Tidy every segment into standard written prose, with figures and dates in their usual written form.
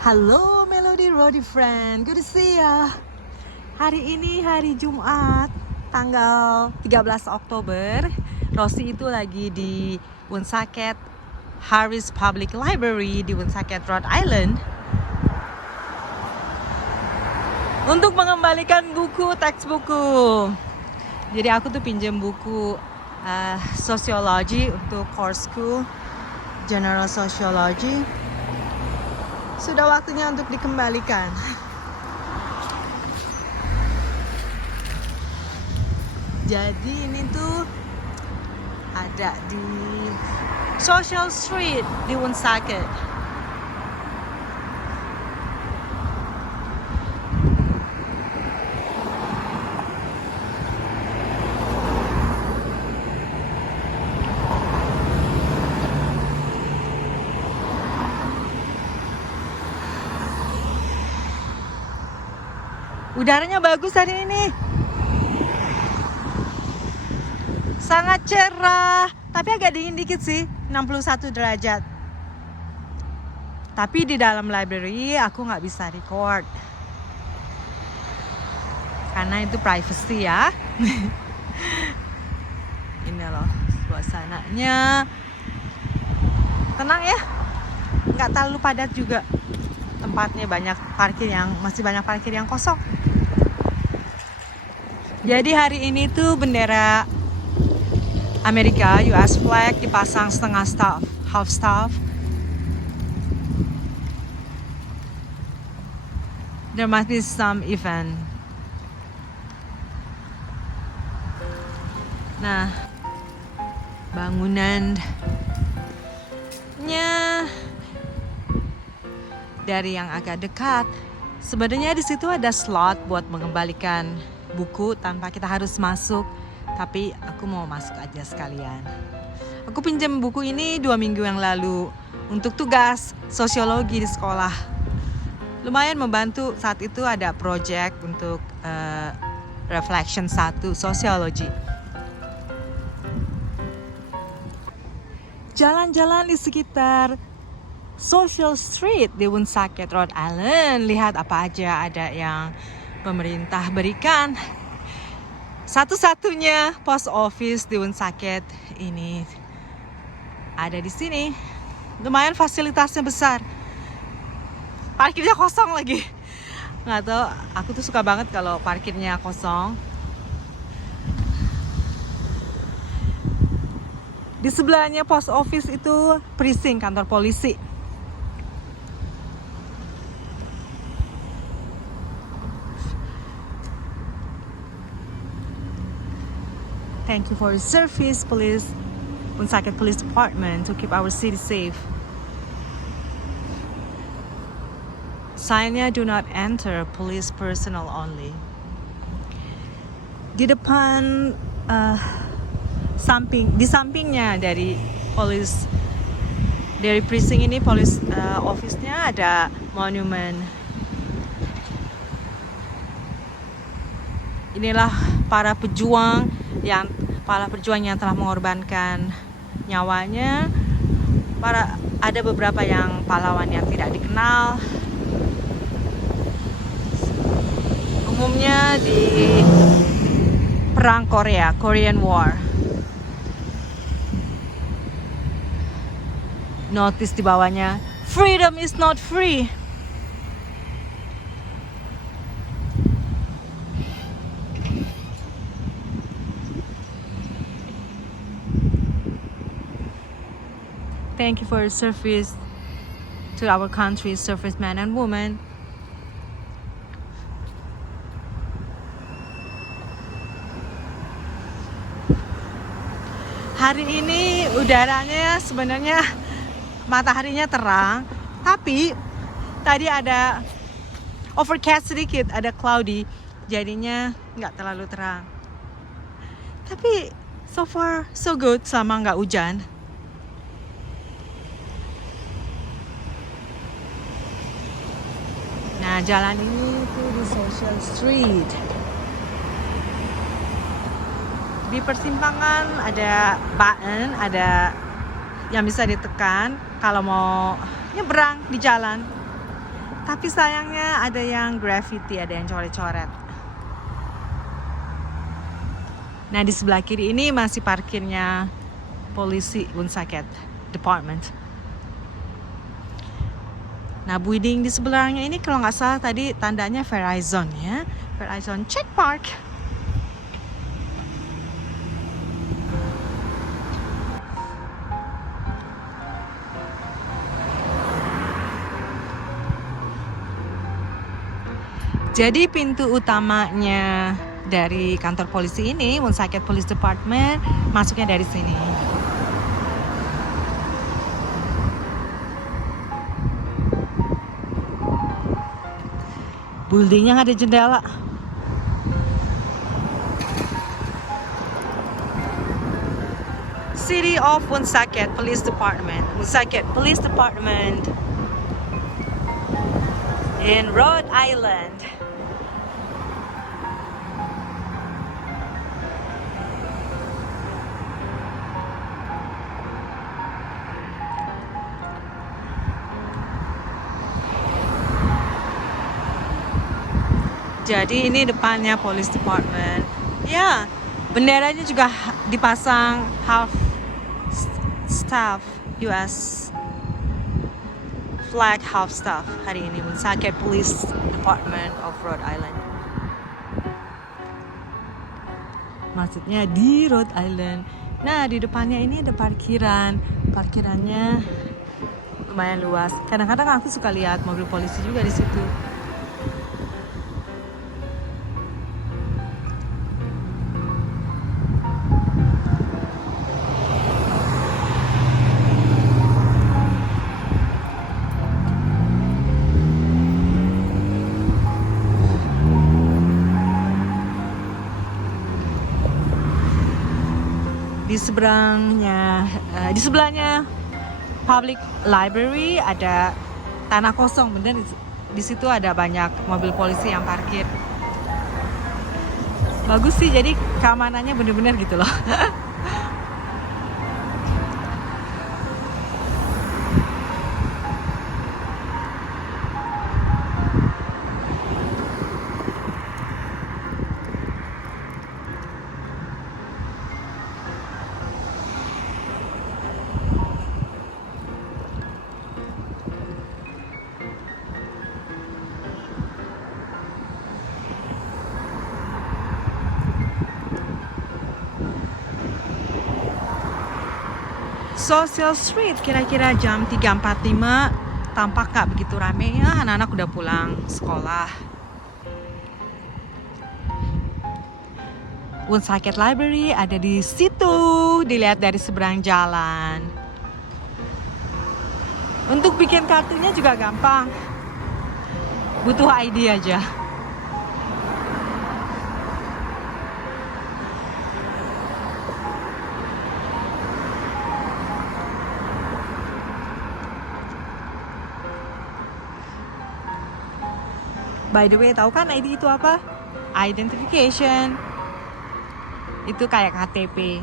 Halo Melody Rodi Friend, good to see ya. Hari ini hari Jumat, tanggal 13 Oktober. Rosi itu lagi di Woonsacket Harris Public Library di Woonsacket, Rhode Island, untuk mengembalikan buku, teks buku. Jadi aku tuh pinjam buku sosiologi untuk courseku, General Sociology. Sudah waktunya untuk dikembalikan. Jadi ini tuh ada di Social Street di Woonsacket. Udaranya bagus hari ini. Sangat cerah, tapi agak dingin dikit sih, 61 derajat. Tapi di dalam library aku nggak bisa record, karena itu privacy ya. Ini loh suasananya. Tenang ya, nggak terlalu padat juga. Tempatnya masih banyak parkir yang kosong. Jadi hari ini tuh bendera Amerika, US flag dipasang setengah staff, half staff. There must be some event. Nah, bangunannya dari yang agak dekat. Sebenarnya di situ ada slot buat mengembalikan buku tanpa kita harus masuk. Tapi aku mau masuk aja sekalian. Aku pinjam buku ini 2 minggu yang lalu untuk tugas sosiologi di sekolah. Lumayan membantu. Saat itu ada project untuk reflection 1 sosiologi. Jalan-jalan di sekitar Social Street di Woonsacket, Rhode Island. Lihat apa aja ada yang pemerintah berikan. Satu-satunya post office di Woonsacket ini ada di sini. Lumayan fasilitasnya besar. Parkirnya kosong lagi. Nggak tahu, aku tuh suka banget kalau parkirnya kosong. Di sebelahnya post office itu precinct, kantor polisi. Thank you for your service, police, Woonsacket Police Department, to keep our city safe. Sign-nya do not enter, police personnel only. Di depan, di sampingnya dari police, dari precinct ini, police office-nya ada monumen. Inilah para pejuang yang telah mengorbankan nyawanya. Ada beberapa yang pahlawan yang tidak dikenal. Umumnya di perang Korea, Korean War. Notice di bawahnya, freedom is not free. Thank you for your service to our country's servicemen and women. Hari ini udaranya sebenarnya mataharinya terang, tapi tadi ada overcast sedikit, ada cloudy, jadinya nggak terlalu terang. Tapi so far so good selama nggak hujan. Nah, jalan ini tuh di Social Street. Di persimpangan ada button, ada yang bisa ditekan kalau mau nyebrang di jalan. Tapi sayangnya ada yang graffiti, ada yang coret-coret. Nah di sebelah kiri ini masih parkirnya polisi Woonsacket Department. Nah building di sebelahnya ini kalau nggak salah tadi tandanya Verizon ya. Verizon Check Park. Jadi pintu utamanya dari kantor polisi ini, Woonsacket Police Department, masuknya dari sini. Buildingnya ada jendela. City of Woonsacket Police Department, Woonsacket Police Department in Rhode Island. Jadi ini depannya Police Department. Ya, benderanya juga dipasang half staff US flag half staff hari ini Woonsacket Police Department of Rhode Island. Maksudnya di Rhode Island. Nah di depannya ini ada parkiran. Parkirannya lumayan luas. Kadang-kadang aku suka lihat mobil polisi juga di situ. Di sebelahnya public library ada tanah kosong, bener di situ ada banyak mobil polisi yang parkir. Bagus sih, jadi keamanannya bener-bener gitu loh. Social Street kira-kira jam 3.45 tampak gak begitu rame ya, anak-anak udah pulang sekolah. Woonsacket Library ada di situ, dilihat dari seberang jalan. Untuk bikin kartunya juga gampang, butuh ID aja. By the way, tahu kan ID itu apa? Identification. Itu kayak KTP.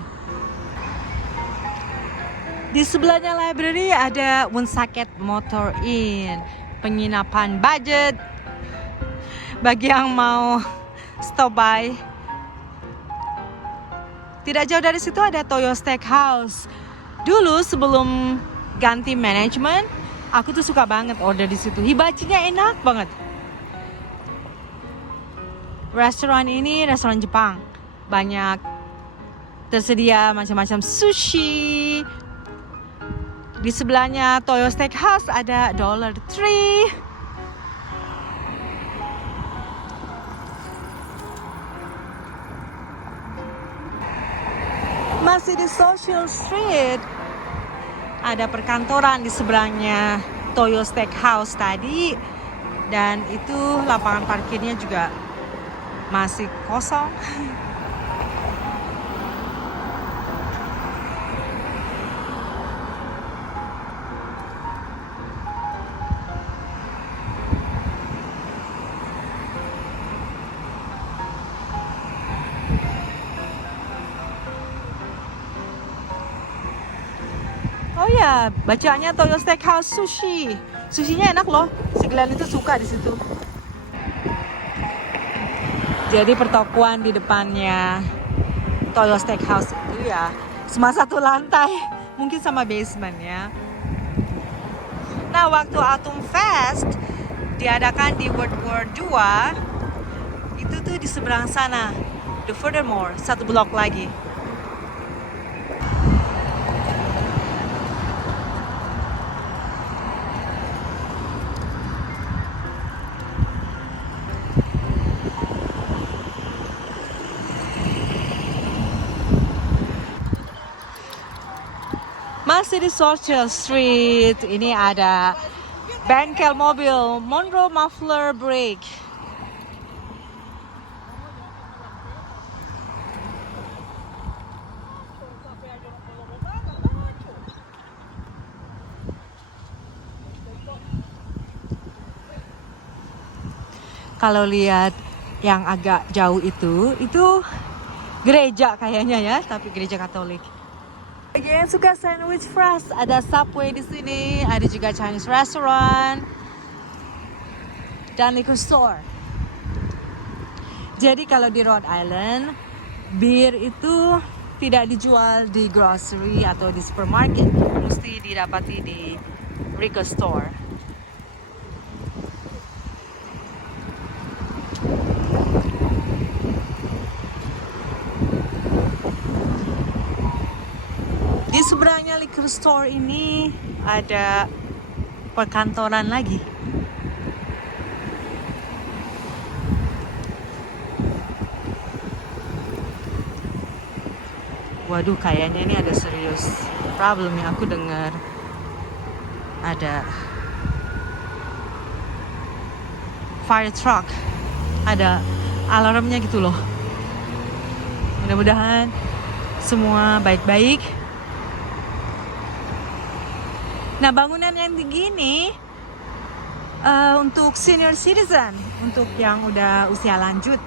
Di sebelahnya library ada Woonsacket Motor Inn, penginapan budget bagi yang mau stop by. Tidak jauh dari situ ada Toyo Steakhouse. Dulu sebelum ganti manajemen, aku tuh suka banget order di situ. Hibachinya enak banget. Restoran ini restoran Jepang, banyak tersedia macam-macam sushi. Di sebelahnya Toyo Steakhouse ada Dollar Tree. Masih di Social Street ada perkantoran di seberangnya Toyo Steakhouse tadi, dan itu lapangan parkirnya juga masih kosong. Oh Iya, bacanya Toyo Steakhouse Sushi. Sushinya enak loh. Si Glenn itu suka di situ. Jadi pertokoan di depannya Toyo Steakhouse itu ya cuma satu lantai, mungkin sama basement ya. Nah, waktu Autumn Fest diadakan di World War II, itu tuh di seberang sana, the furthermore, satu blok lagi. Masih di Social Street, ini ada bengkel mobil Monroe Muffler Brake. Kalau lihat yang agak jauh itu gereja kayaknya ya, tapi gereja Katolik. Bagi yang suka sandwich fries, ada Subway di sini, ada juga Chinese restaurant dan liquor store. Jadi kalau di Rhode Island, bir itu tidak dijual di grocery atau di supermarket, mesti didapati di liquor store. Di seberangnya liquor store ini ada perkantoran lagi. Waduh, kayaknya ini ada serius problem yang aku dengar. Ada fire truck, ada alarmnya gitu loh. Mudah-mudahan semua baik-baik. Nah, bangunan yang tinggi ini untuk senior citizen, untuk yang udah usia lanjut.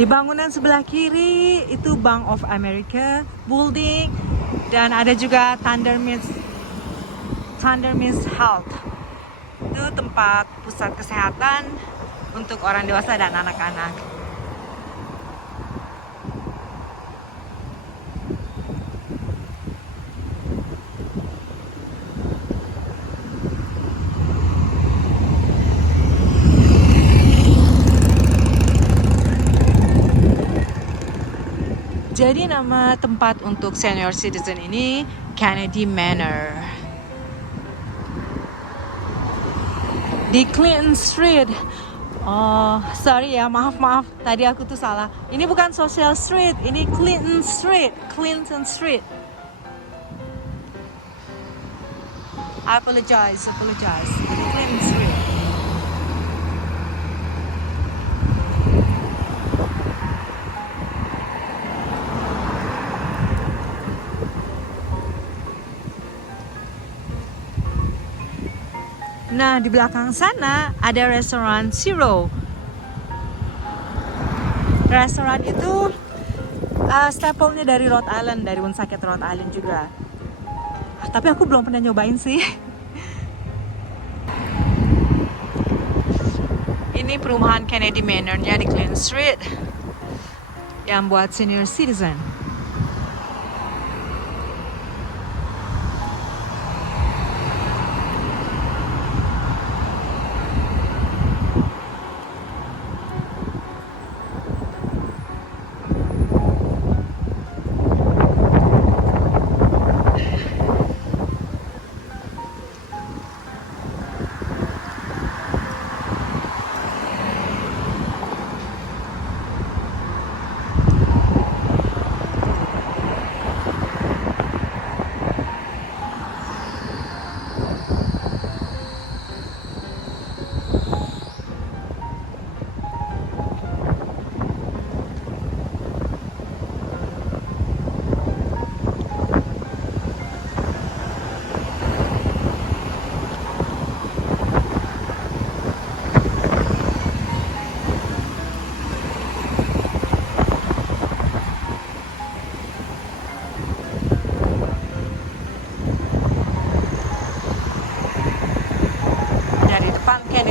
Di bangunan sebelah kiri itu Bank of America building, dan ada juga Thunder Mist Health. Itu tempat pusat kesehatan untuk orang dewasa dan anak-anak. Jadi nama tempat untuk senior citizen ini Kennedy Manor. Di Clinton Street. Oh, sorry ya, maaf. Tadi aku tuh salah. Ini bukan Social Street, ini Clinton Street. Clinton Street. I apologize. Clinton Street. Nah, di belakang sana ada restoran Zero. Restoran itu staple-nya dari Rhode Island, dari Woonsocket Rhode Island juga. Tapi aku belum pernah nyobain sih. Ini perumahan Kennedy Manor-nya di Clinton Street yang buat senior citizen.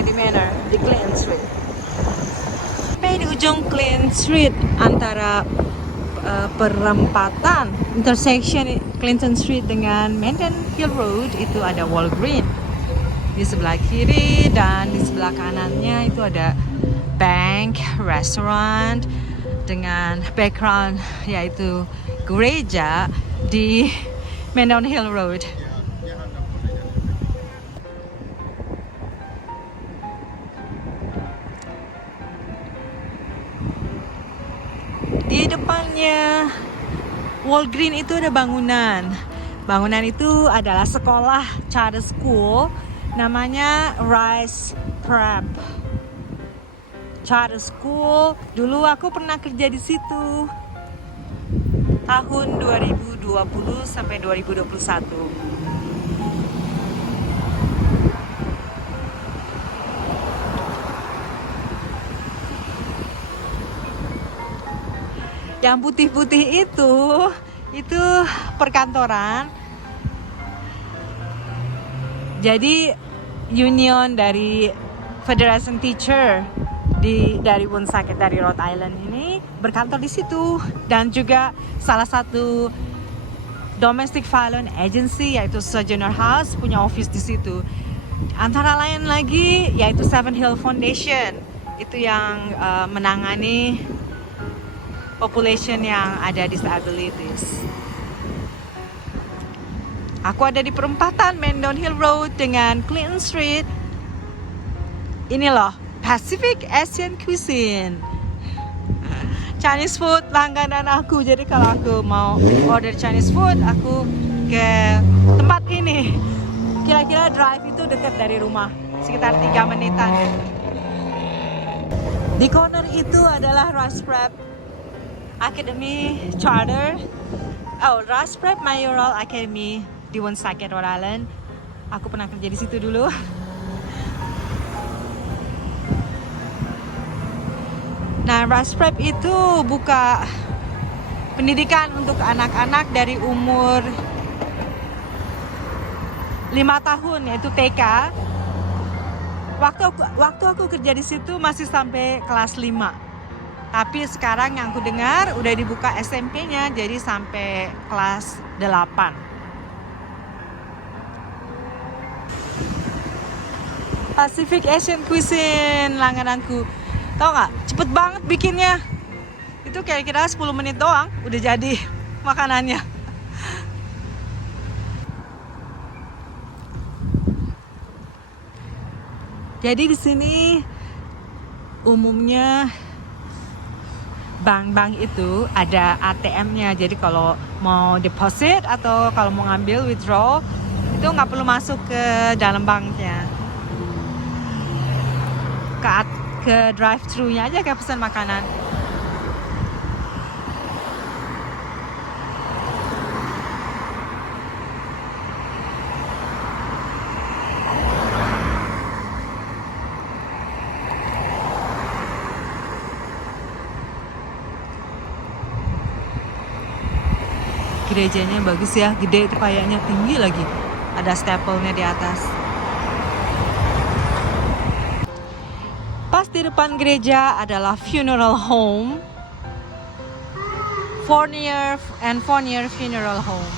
di Manor, di Clinton Street. Sampai di ujung Clinton Street antara perempatan intersection Clinton Street dengan Mendon Hill Road itu ada Walgreens di sebelah kiri, dan di sebelah kanannya itu ada bank, restoran dengan background yaitu gereja di Mendon Hill Road. Di depannya Walgreens itu ada bangunan. Bangunan itu adalah sekolah charter school, namanya Rice Prep Charter School. Dulu aku pernah kerja di situ tahun 2020 sampai 2021. Yang putih-putih itu perkantoran. Jadi union dari Federation Teacher dari Woonsocket, dari Rhode Island ini berkantor di situ, dan juga salah satu domestic violence agency yaitu Sojourner House punya office di situ. Antara lain lagi yaitu Seven Hill Foundation, itu yang menangani population yang ada disabilities. Aku ada di perempatan Mendon Hill Road dengan Clinton Street. Ini loh, Pacific Asian Cuisine, Chinese food langganan aku. Jadi kalau aku mau order Chinese food, aku ke tempat ini. Kira-kira drive itu dekat dari rumah, sekitar 3 menitan. Di corner itu adalah Rice Prep Academy Charter. Rice Prep Mayoral Academy di Woonsocket, Rhode Island. Aku pernah kerja di situ dulu. Nah, Rice Prep itu buka pendidikan untuk anak-anak dari umur 5 tahun, yaitu TK. Waktu aku kerja di situ masih sampai kelas 5. Tapi sekarang yang aku dengar udah dibuka SMP-nya, jadi sampai kelas 8. Pacific Asian Cuisine langgananku. Tau gak? Cepet banget bikinnya. Itu kira-kira 10 menit doang udah jadi makanannya. Jadi di sini umumnya bank-bank itu ada ATM-nya. Jadi kalau mau deposit atau kalau mau ngambil withdraw itu nggak perlu masuk ke dalam banknya. Ke drive-thru-nya aja kayak pesan makanan. Gerejanya bagus ya, gede, itu kayaknya tinggi lagi. Ada staple-nya di atas. Pas di depan gereja adalah funeral home, Fournier Funeral Home.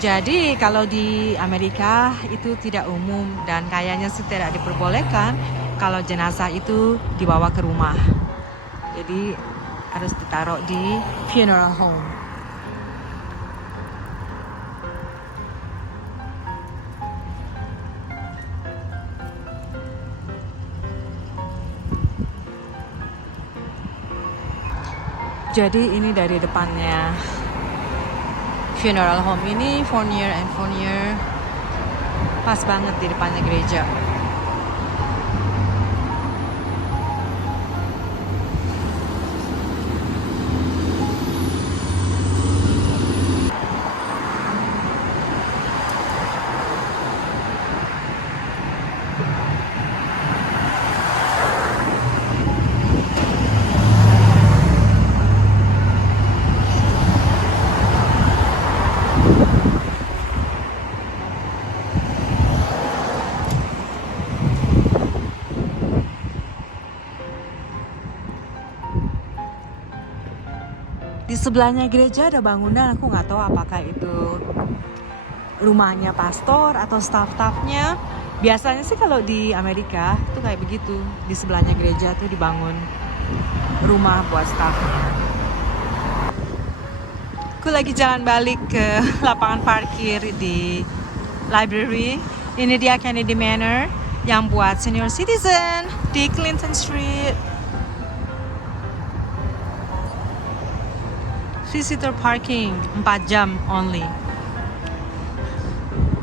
Jadi kalau di Amerika itu tidak umum dan kayaknya sih tidak diperbolehkan kalau jenazah itu dibawa ke rumah. Jadi harus ditaruh di funeral home. Jadi ini dari depannya funeral home ini, Fournier pas banget di depannya gereja. Di sebelahnya gereja ada bangunan, aku nggak tahu apakah itu rumahnya pastor atau staff-staffnya. Biasanya sih kalau di Amerika itu kayak begitu, di sebelahnya gereja tuh dibangun rumah buat staffnya. Aku lagi jalan balik ke lapangan parkir di library. Ini dia Kennedy Manor yang buat senior citizen di Clinton Street. Visitor parking 4 jam only.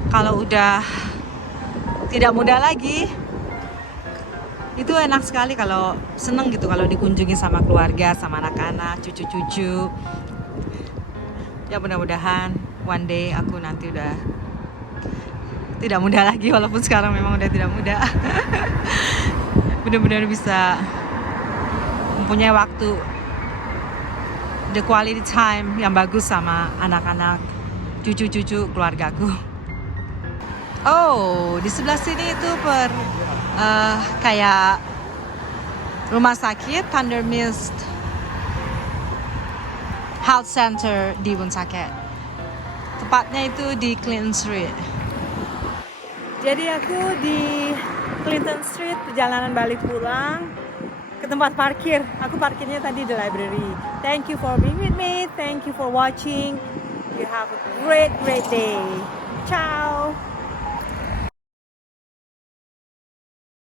Kalau udah tidak muda lagi, itu enak sekali, kalau seneng gitu kalau dikunjungi sama keluarga, sama anak-anak, cucu-cucu. Ya mudah-mudahan one day aku nanti udah tidak muda lagi, walaupun sekarang memang udah tidak muda. Benar-benar bisa mempunyai waktu, the quality time yang bagus sama anak-anak, cucu-cucu keluargaku. Oh, di sebelah sini itu kayak rumah sakit Thunder Mist Health Center di Woonsocket. Tepatnya itu di Clinton Street. Jadi aku di Clinton Street, perjalanan balik pulang ke tempat parkir. Aku parkirnya tadi di library. Thank you for being with me. Thank you for watching. You have a great day. Ciao.